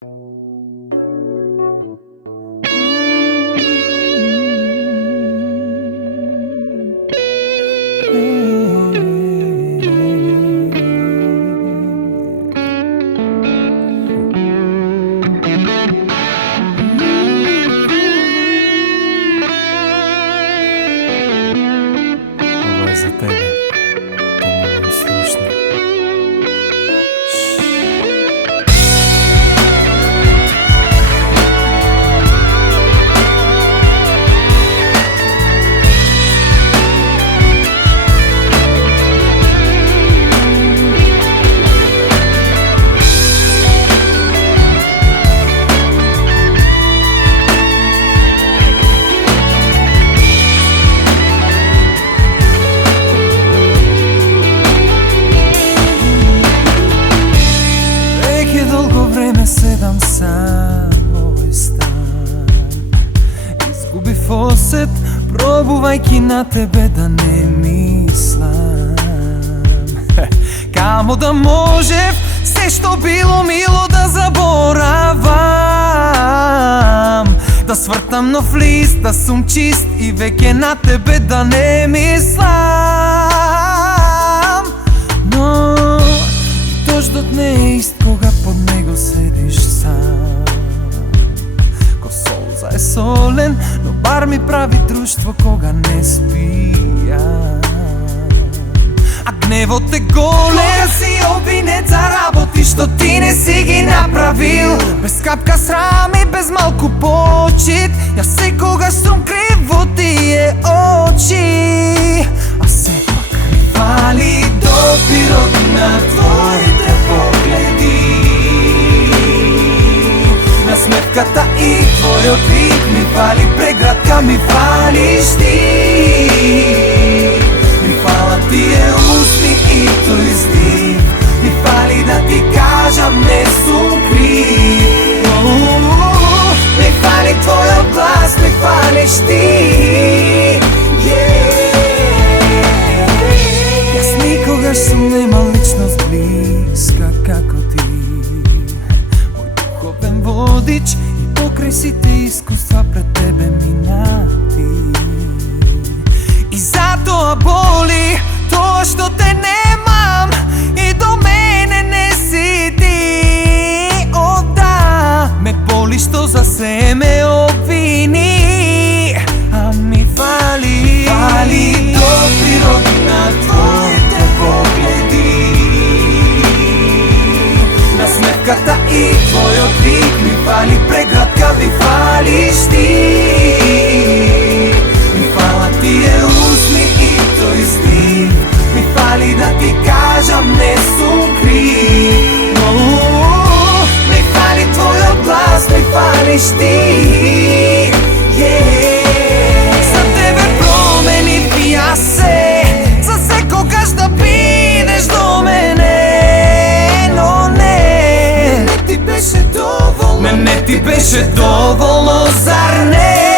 Това е за тебе, те малослушни. Седам сам в овој стан, изгубив осет, пробувајќи на тебе да не мислам. Камо да можев се што било мило да заборавам, да свртам нов лист, да сум чист и веќе на тебе да не мислам. Но дождот не е ист кога под него седиш сам. Ко солза е солен, но бар ми прави друштво кога не спијам. А гневот е голем, кога си обвинет за работи што ти не си ги направил. Без капка срам и без малку почит, јас секогаш сум крив во тие очи. А сепак ми фали допирот на твоите погледи, насмевката и твојот вик ми фали, преградка ми фалиш ти. Ми фалат тие усни и тој здив, ми фали да ти кажам не сум крив. Ми фали твојот глас, ми фалиш ти. Јас никогаш сум немал личност блиска како ти, мој духовен водич и покрај сите искуства пред тебе минати. И затоа боли тоа што те немам и до мене не си ти. О да, ме боли што за се ме обвини, а ми фали допирот на твоите погледи, насмевката и твојот вик ми фали, преградка ми фалиш ти. Ми фалат тие усни и тој здив, ми фали да ти кажам не сум крив. Ми фали твојот глас, ми фалиш ти. За тебе променив јас се, за секогаш да бидеш до мене. Но не ти беше доволно, не ти беше доволно, зар не?